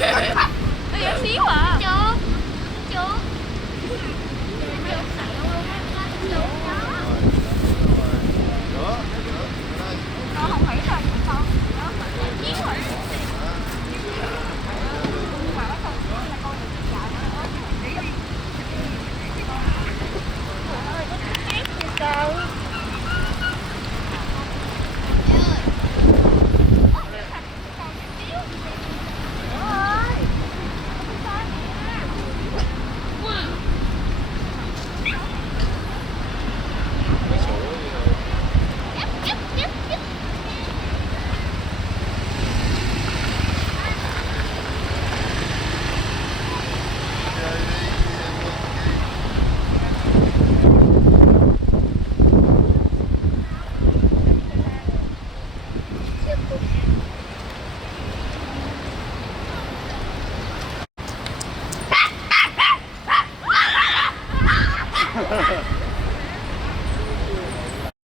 Nó nhỏ xíu à. Chưa. Chưa. Con không hủy rồi con. Nó chiếu rồi. Mà nó còn là con được đi chợ nữa. Đi đi. Ơi, có khác gì đâu. Ha ha ha.